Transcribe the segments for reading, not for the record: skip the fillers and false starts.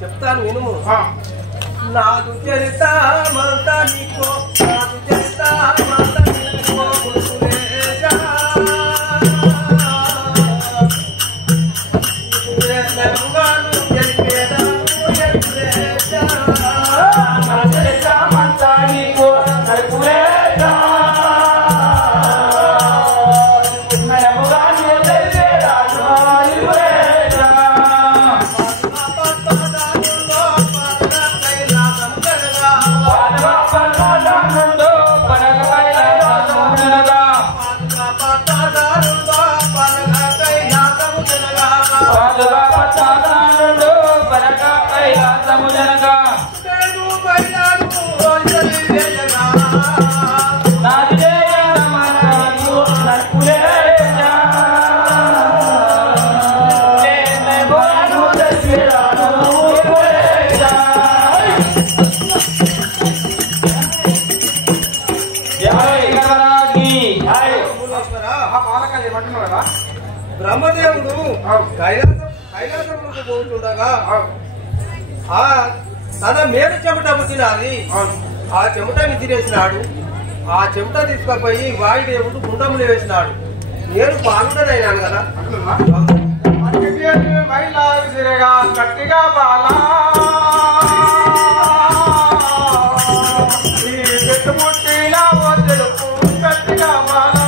చెప్తాను వినుము. నాకు చరిత మంత నీకో, నాకు చరిత మంత నీకో గుర్తులేదా? నెమ్మగాను తెలిపేదాను ఎప్పుడేదా? నా చరిత మంత నీకో గుర్తులేదా? నెమ్మగాను తెలిపేదాను ఎప్పుడేదా? బ్రహ్మదేవుడు కైలాసములకు పోతుండగా తన మేలు చెమట పుట్టినది. ఆ చెమటని తినేసినాడు. ఆ చెమట తీసుకుపోయి వాయుదేవుడు గుండములు వేసినాడు. నేను పాలుడనైనాను కదా. గట్టిగా బాలా పుట్టిన వద్దలకు గట్టిగా బాలా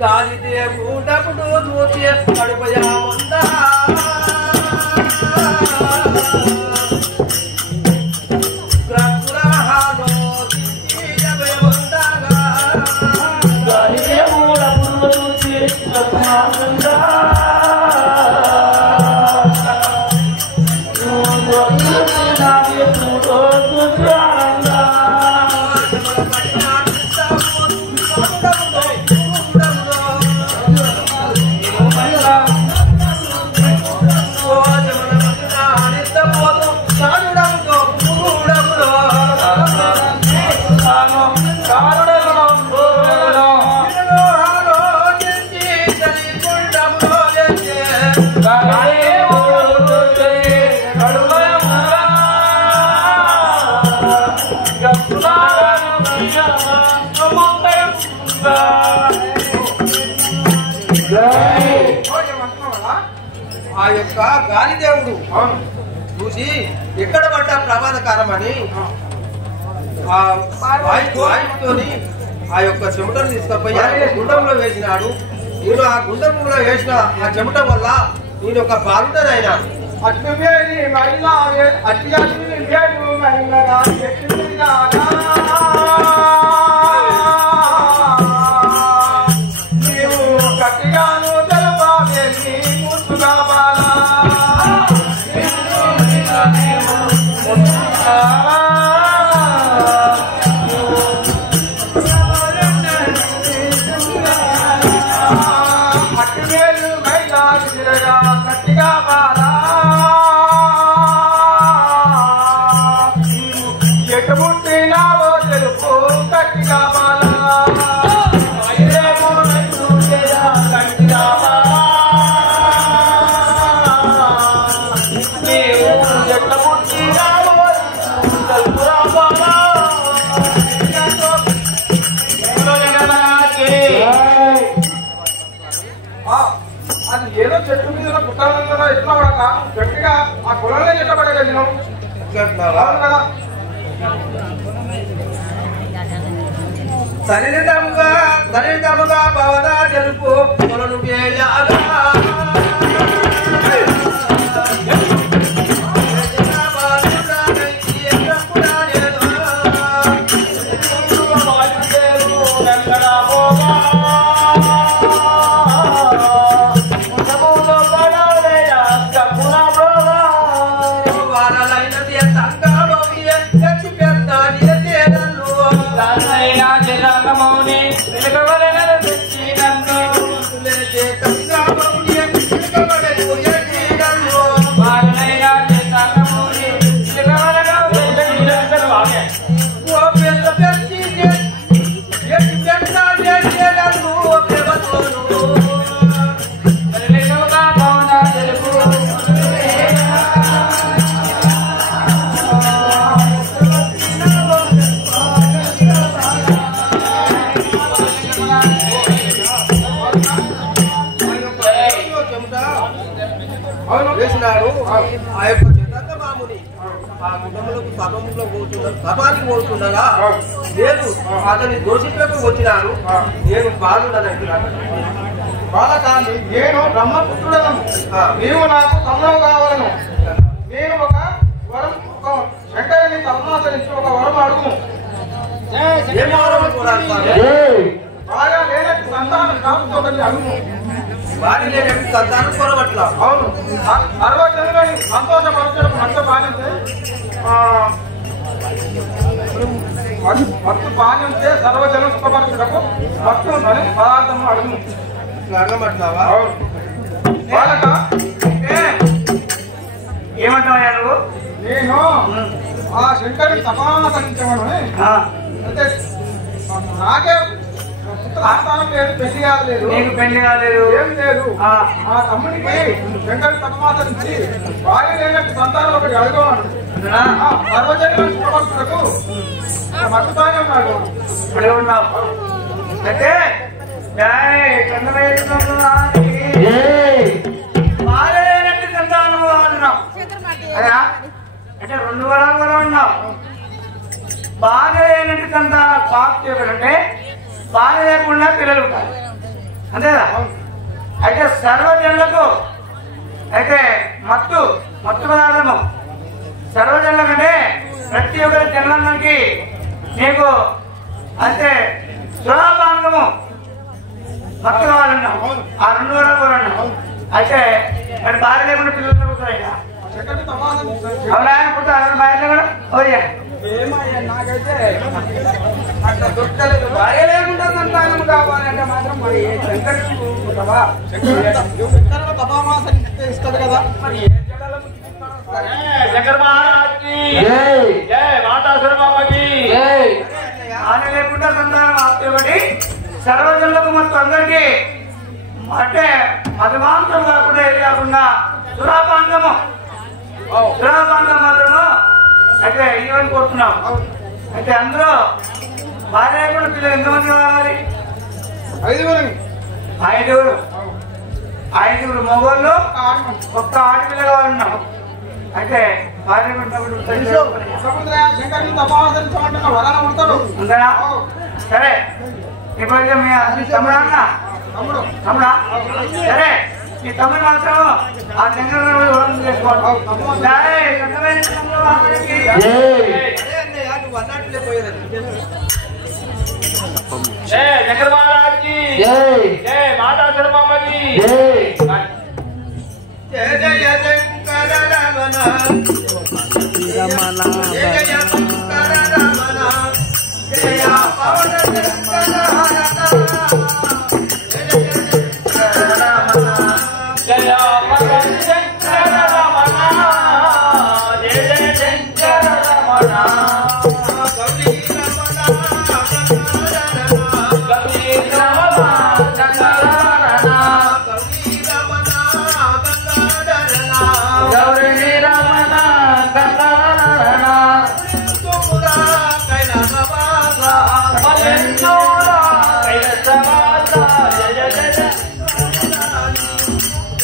గాలిదేవుడప్పుడు చూసి కడుపయాముందా గ్రహలో గాలిదేవుడప్పుడు చూసి కడుపయాముందా ఆ యొక్క గాలిదేవుడు చూసి ఎక్కడ పడ్డ ప్రమాదకారమని వాయుతోని ఆ యొక్క చెమటను తీసుకుపోయి గుండంలో వేసినాడు. నేను ఆ గుండంలో వేసిన ఆ చెమట వల్ల నేను ఒక బాలుడనైనా ఏదో చెట్టు మీద పుట్టాలన్నా ఎట్లా పడక గట్టిగా ఆ కులంలో ఎట్లా పడగలిగినాం కదా. సరితముగా భవన తెలుపు కొలను వేసినాడు. ఆ యొక్క చంద్రక మాముని ఆ కుటుంబలకు సభానికి పోతుండగా నేను అతని దోషించకు వచ్చినాను. నేను బాలుడనంటున్నాను. బాలకాండి నేను బ్రహ్మపుత్రుడను. నీవు నాకు తమ్ముడు కావాలను. నేను ఒక వరం ఒక శంకరుని తమ్మాసరించి ఒక వరం అడుగును. బాగా లేనట్టు సంతానం కాపుతోటి అడుగును. వారి లేనట్టు సంతానం కొనవట్ల. అవును, సర్వజనులని సంతోషపరచడం మంచి బాధ్యతే. భక్తు పాణ్యంతే సర్వజనం సుఖపరచడము భక్తులు పదార్థం అడుగును. అడగమంటున్నావా? బాలక ఏమంటావా నువ్వు? నేను ఆ శంకరుని తపాసరించమని అంటే నాకే సంతానం లేదు, పెళ్లి కాలేదు. నీకు పెళ్లి కాలేదు, ఏం లేదు. ఆ తమ్ముడికి శంకరుని తపాసరించి భార్య లేనట్టు సంతానం ఒకటి అడగవాడు. సర్వజనులను సుఖపరచుటకు మట్టుతానే ఉన్నాడు. అడిగి ఉన్నావు అంటే బాలేనట్టు సంతానం అంటున్నావు కదా. అంటే 2 వరాలు కూడా ఉన్నావు. బాలేనట్టు సంతానం పాప్ చేయడంటే బాధ లేకుండా పిల్లలు ఉంటారు అంతేదా. అయితే సర్వజనులకు అయితే మత్తు పదార్థము సర్వజనులకంటే ప్రతి ఒక్కరి జన్మానికి నీకు అంటే సులభాంగము మత్తు కావాలన్నావు. ఆ 2 వరాలు కూడా ఉన్నావు. అయితే మరి భార్య లేకుండా పిల్లలు అవుతాయి. అవునా పుట్టారు భార్య కూడా ఓయ్యా నాకైతే అట్లా దొరకలేదు. భార్య లేకుండా సంతానం కావాలంటే మాత్రం మరి శంకరుడు తపామాసం ఇస్తాడు కదా. మరి ఏ శంకర్ మహారాజ్కి మాతాసుర బాబాకి ఆయన లేకుండా సంతానం ఆప్తి సర్వజనులకు మొత్తం అందరికీ అంటే మధుమాంసం కాకుండా ఏది కాకుండా సురాపాంగము మాత్రము అయితే ఇవన్నీ కోరుతున్నాం. అయితే అందరూ భార్య లేకుండా పిల్లలు ఎంతమంది కావాలి? 5 మగవాళ్ళు ఒక్క ఆడపిల్ల కావాలన్నాం. అయితే భార్య పెట్టినప్పుడు సముద్రయ శంకరుని తపమాచరించమంటున్న వలన ఉంటారు ఉందా? సరే ఇప్పుడు మీ తమ్ముడా అన్న తమ్ముడు తమ్ముడా సరే ఈ తమ్ముడు మాత్రం ఆ శంకరుని వరం చేసుకోవాలి. జై శంకరయ్య స్వామికి జై. అదే అన్నయ్య నువ్వు అన్నట్లే పోయేది. జై శంకర మహారాజ్కి జై. జై మాతా శర్మమ్మకి జై. జయ జయ శంకర రమణ జయ జయ శంకర రమణ జయ పవన శంకర హరణ జయ పవన శంకర రమణ జయ జయ శంకర రమణ గౌరీ రమణ కవి రమణ గంగాధరణ గౌరీ రమణ గంగాధరణ గౌరీ రమణ గంగాధరణ తుమురా కైలాసవాస మల్లెన్నూర కైలాసవాస జయ జయ జయ.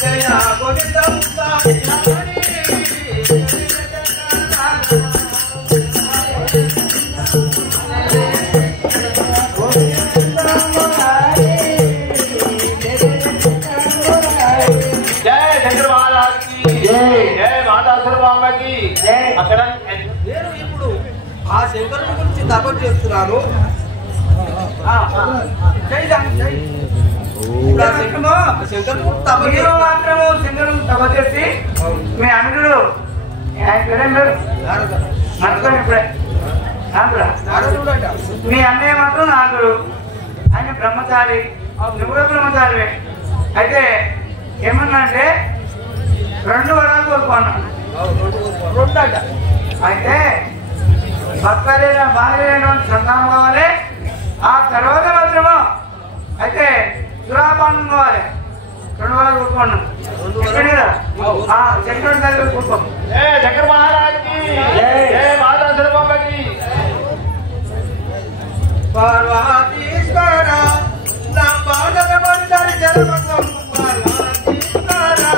జయ గోవింద జై శంకర మహారాజ్కి జై. జై మాతా శర్మమ్మకి జై. అక్కడ నేను ఇప్పుడు ఆ శంకరుని గురించి తపస్సు చేస్తున్నాను. ఇప్పుడు ఆ శంకరుని గురించి తపస్సు మీరు చేస్తున్నాను. మాత్రము శంకరుని తప చేసి మీ అనుడు ఆయన పేరేం పేరు మర్చిపోయి ఇప్పుడే నాకుడా నారదుడట. మీ అన్నయ్య మాత్రం నాకుడు ఆయన బ్రహ్మచారి నువ్వు కూడా బ్రహ్మచారివే. అయితే ఏమన్నా అంటే 2 వరాలు కోరుకున్నాను. రెండట. అయితే భక్తులైన భార్యమైనటువంటి సంతానం కావాలి. ఆ తర్వాత మాత్రము అయితే సురాపానం కావాలి. 2 వరాలు కోరుకున్నాను. శంకరుడి దగ్గర కూర్చో. జై శంకర మహారాజ్కి జై. జై మాతా శర్మమ్మకి పార్వతీశ్వర నా పాదల బంధాలు జలమంగం పార్వతీశ్వర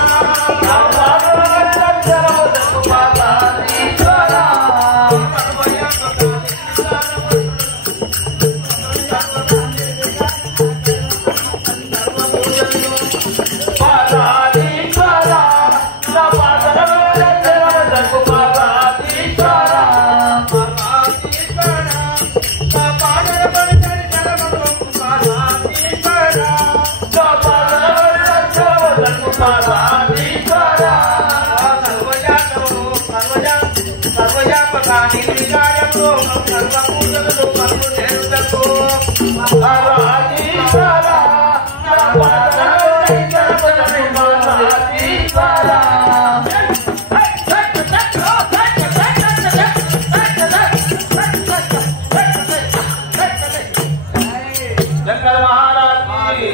శంకర మహారాజ్కి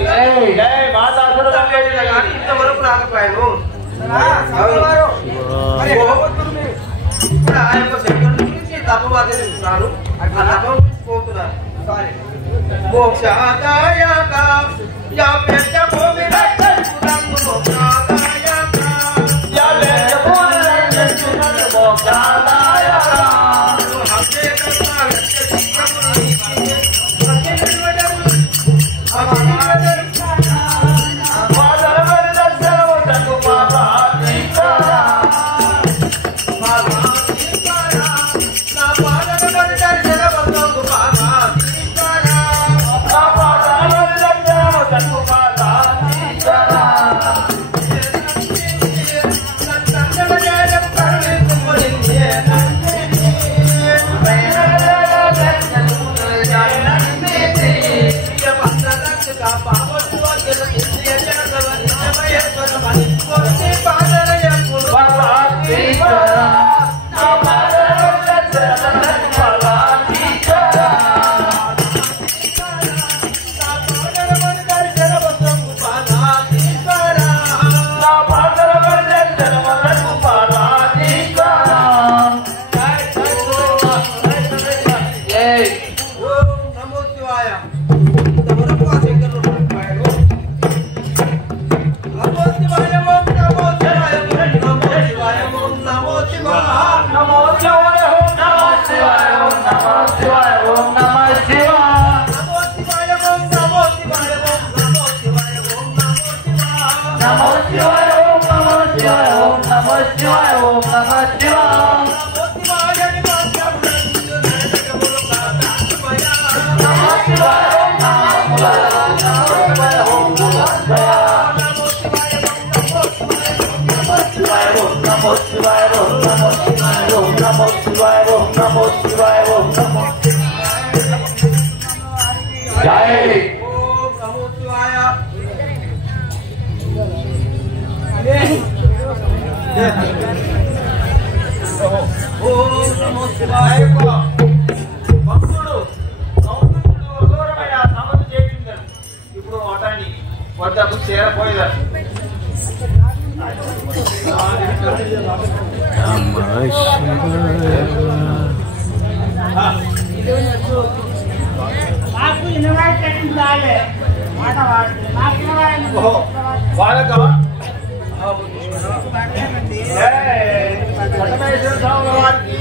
జై మాతా శర్మమ్మకి ఇంతవరకు రాకపోయాను. మరి ఇప్పుడు ఆ యొక్క శంకరుని గురించి తపవాదిస్తున్నాను. ఆ తపం గురించి పోతున్నాను. మోక్షాదాయక యాప్యస్య భూమిరక్షణం మోక్షాదాయక హస్తే కర్మ ఇంతవరకు ఆ శంకరుడు జై ఓం నమో శివాయ. ఓం నమో శివాయ. భక్తుడు కౌతుకుడు దూరమైన సమస్య చేసిందని ఇప్పుడు అతన్ని వద్దకు చేరపోయేదాన్ని నాకు ఇన్వైట్ రాలే మాట వాడుతుంది నాకు ఇన్వైట్ వాళ్ళక పరమేశ్వర స్వామి వారికి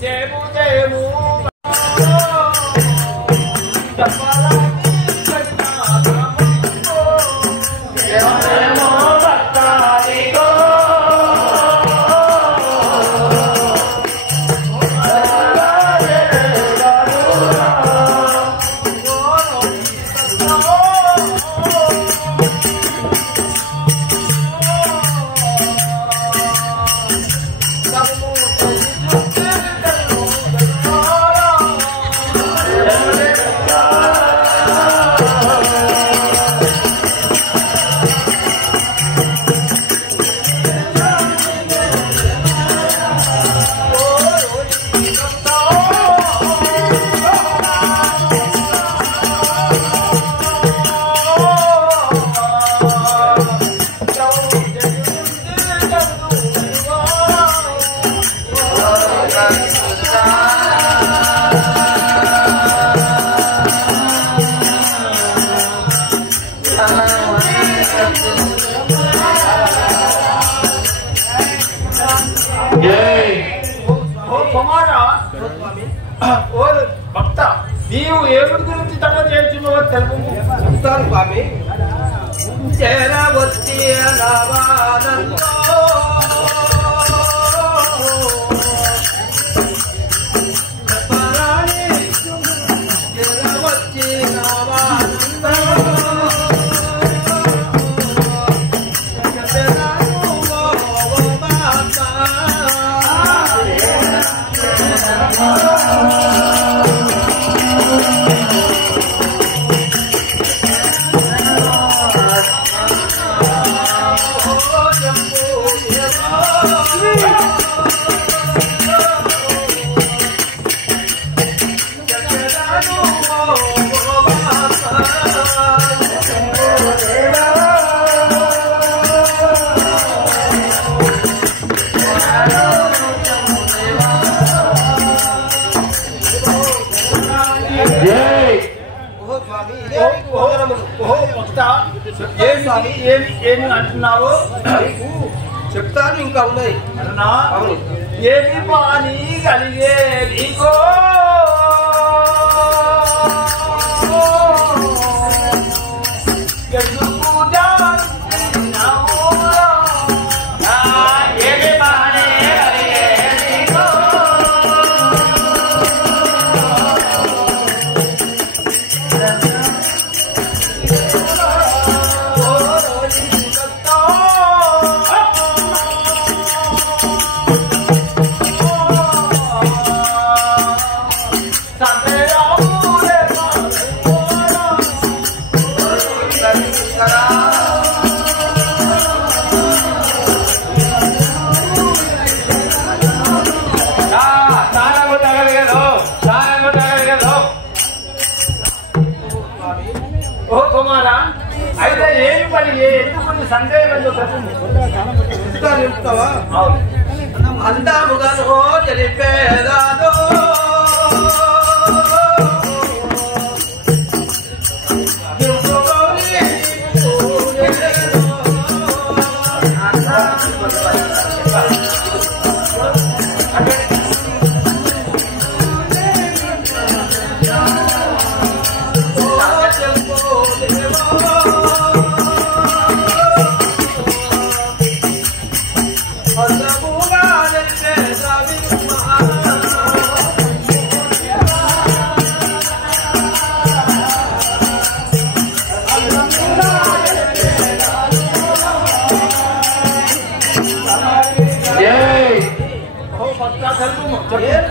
జయము జయము భక్త నీవు ఏమిటి గురించి తప్ప చేస్తున్నావో తెలుపు చెప్తాను స్వామి. చేరవచ్చి నవానందో చేరవచ్చి నవానందో ఏమి అంటున్నావు? చెప్తాను, ఇంకా ఉన్నాయి. అన్నా అవును. ఏమి పాని కలిగే నీకో అయితే ఏమి పని ఎందుకు సందేహం చెప్తావా? అందాముగాను తెలిపేదాను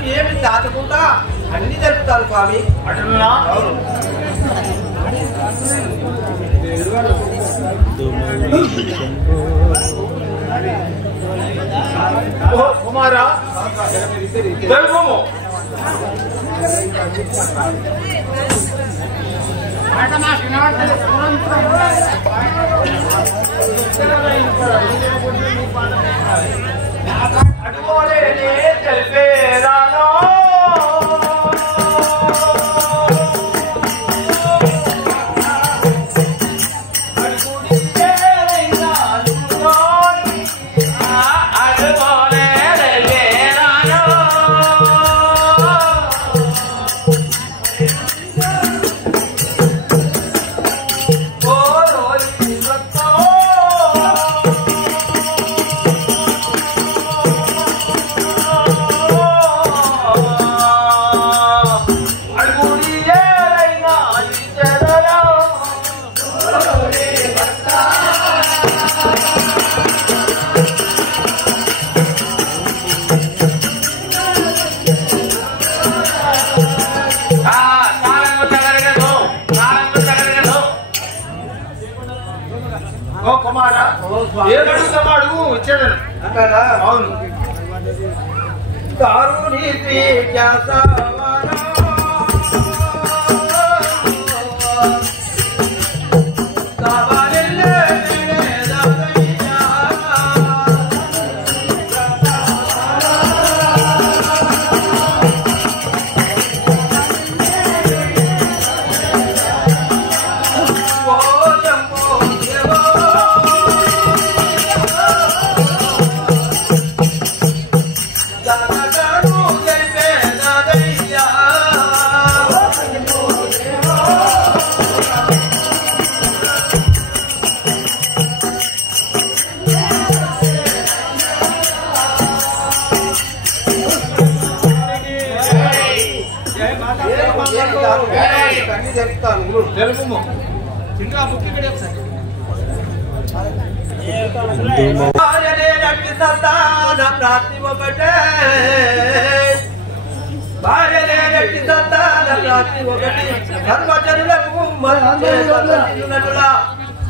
ఏమి దాచుకుంటా అన్ని జరుపుతాను స్వామి. అటున్నా అవును. ఓ కుమారా తెలుపుము. అడుగోలే తెలిపేరానో అడుగు ఇచ్చేదను. అవును. తెలుపుము. ఇంకా బుక్ ఇక్కడ ఒకసారి ప్రాప్తి ఒకటే భార్యలేనట్టి సంతాన ప్రాప్తి ఒకటి ధర్మచరులకు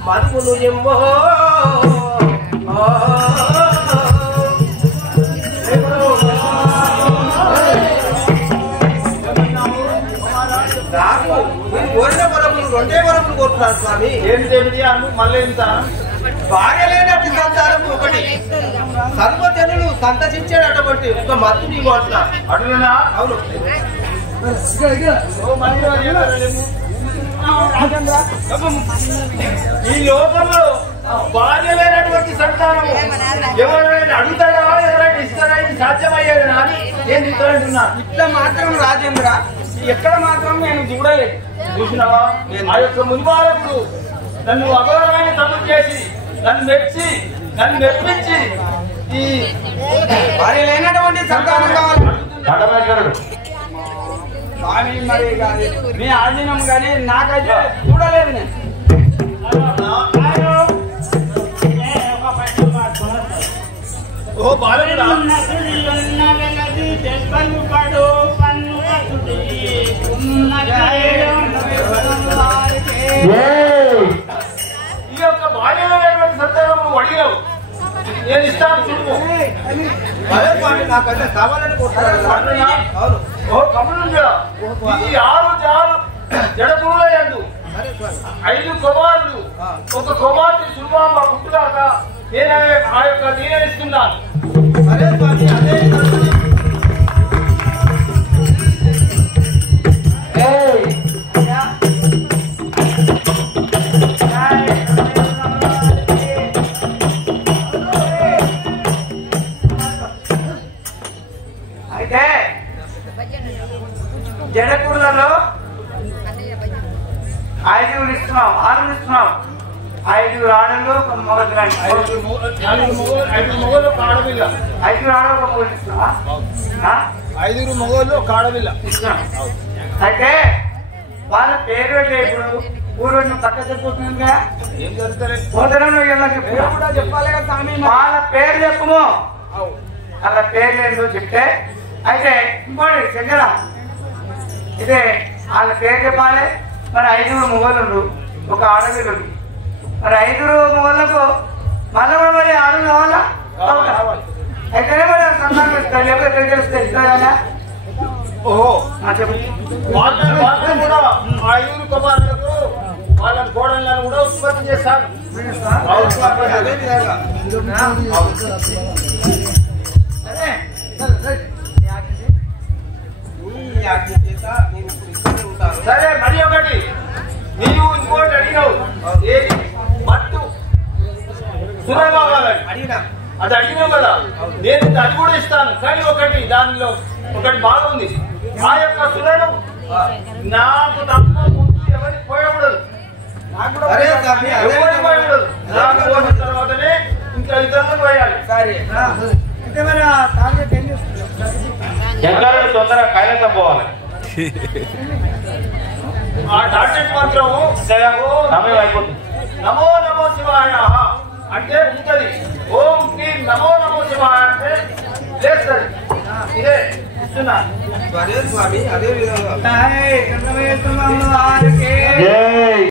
మరుపులు ఎమ్మో నాకు మీరు కోరిన వరములు రెండే వరములు కోరుతున్నాను స్వామి. ఏమిటి అను మళ్ళీ ఇంత భార్యలేనట్టి సంతానం ఒకటి సర్వజనులు సంతసించేటటువంటి ఒక మత్తు నీవు అంటున్నా. అటునా? అవును. ఈ లోకంలో భార్య లేనటువంటి సంతానము ఎవరైనా అడుగుతాడా, ఎవరైనా ఇస్తాడా, ఇది సాధ్యమయ్యేది అని నేను ఇస్తానంటున్నా. ఇట్లా మాత్రం రాజేంద్ర ఎక్కడ మాత్రం నేను చూడలేదు. చూసినావా? ఆ యొక్క మునివారకుడు నన్ను అగౌరవాన్ని తమ్ముడు చేసి నన్ను మెచ్చి నన్ను మెప్పించి ఈ భార్య లేనటువంటి సంతానం కావాలి దండమేశ్వరుడు స్వామి. మరి మీ ఆధీనం కానీ నాకైతే చూడలేదు నేను. ఓ బాలకుడా, ఈ యొక్క బాల్యమైనటువంటి సంతానం అడిగావు, నేను ఇస్తాను చూడు. అదే స్వామి నాకైతే కావాలని కోరుతున్నాను. అవును. ఓ కమలుంజా, ఈ 6 జడపురులయందు 5 కుమారులు, ఒక కుమార్తె సుల్మాంబ పుట్టుదాక నేను ఆ యొక్క దీనిస్తున్నాను. అదే స్వామి అదే అయితే జడకుర్లలో 5 ఇస్తున్నాం, 6 ఇస్తున్నాం. 5 ఆడలు ఒక మొగలు. 5 మొగలు ఒక ఆడపిల్ల. 5 ఆడలు ఒక మొగలు ఇస్తున్నావా? 5 మొగలు ఒక ఆడపిల్ల ఇస్తున్నాం. అయితే వాళ్ళ పేరు ఇప్పుడు ఊరు పక్క చెప్పుతుందిగా ఏం జరుగుతుంది? పోతనంలో కూడా చెప్పాలి కదా స్వామి. వాళ్ళ పేరు చెప్పుము. వాళ్ళ పేర్లు ఏంటో చెప్తే అయితే ఇంకోటి శంకర ఇదే వాళ్ళ పేరు చెప్పాలి. మరి 5 మొగోళ్ళు, ఒక ఆడపిల్లలు. మరి 5 మొగోళ్ళకు మళ్ళీ కూడా మరి ఆడలు కావాలా? అయితేనే మరి సంతానం ఇస్తారు, లేకపోతే ఎక్కడికి తెలుస్తుంది ఇస్తారా? ఓహో చెప్పండి. వాళ్ళని కూడా 5 కుమారులకు వాళ్ళని కోడళ్ళని కూడా ఉత్పత్తి చేస్తారు. అదే విధంగా సరే ఈ ఆజ్ఞ చేత నేను ఇప్పుడు ఇక్కడే ఉంటాను. సరే మరి ఒకటి నీవు ఇంకోటి అడిగావు, ఏది మత్తు సుర కావాలని అడిగినా అది అడిగినావు కదా, నేను అది కూడా ఇస్తాను. కానీ ఒకటి దానిలో ఒకటి బాగుంది, ఆ యొక్క సురను నాకు తప్ప ముందు ఎవరికి పోయకూడదు, అదే స్వామి, అదే ఎవరికి పోయకూడదు. నాకు పోయిన తర్వాతనే ఇంకా ఇతరులకు పోయాలి. సరే అయితే మరి ఆ టార్గెట్ ఏం చేస్తున్నారు? శంకరుడు తొందరగా కైలాసం పోవాలి. ఆ టార్గెట్ మంత్రము సమయం అయిపోతుంది. నమో నమో శివాయ అంటే ఉంటది. ఓం క్లీం నమో నమో శివాయ అంటే చేస్తుంది. ఇదే ఇస్తున్నా. అదే స్వామి, అదే విధంగా జై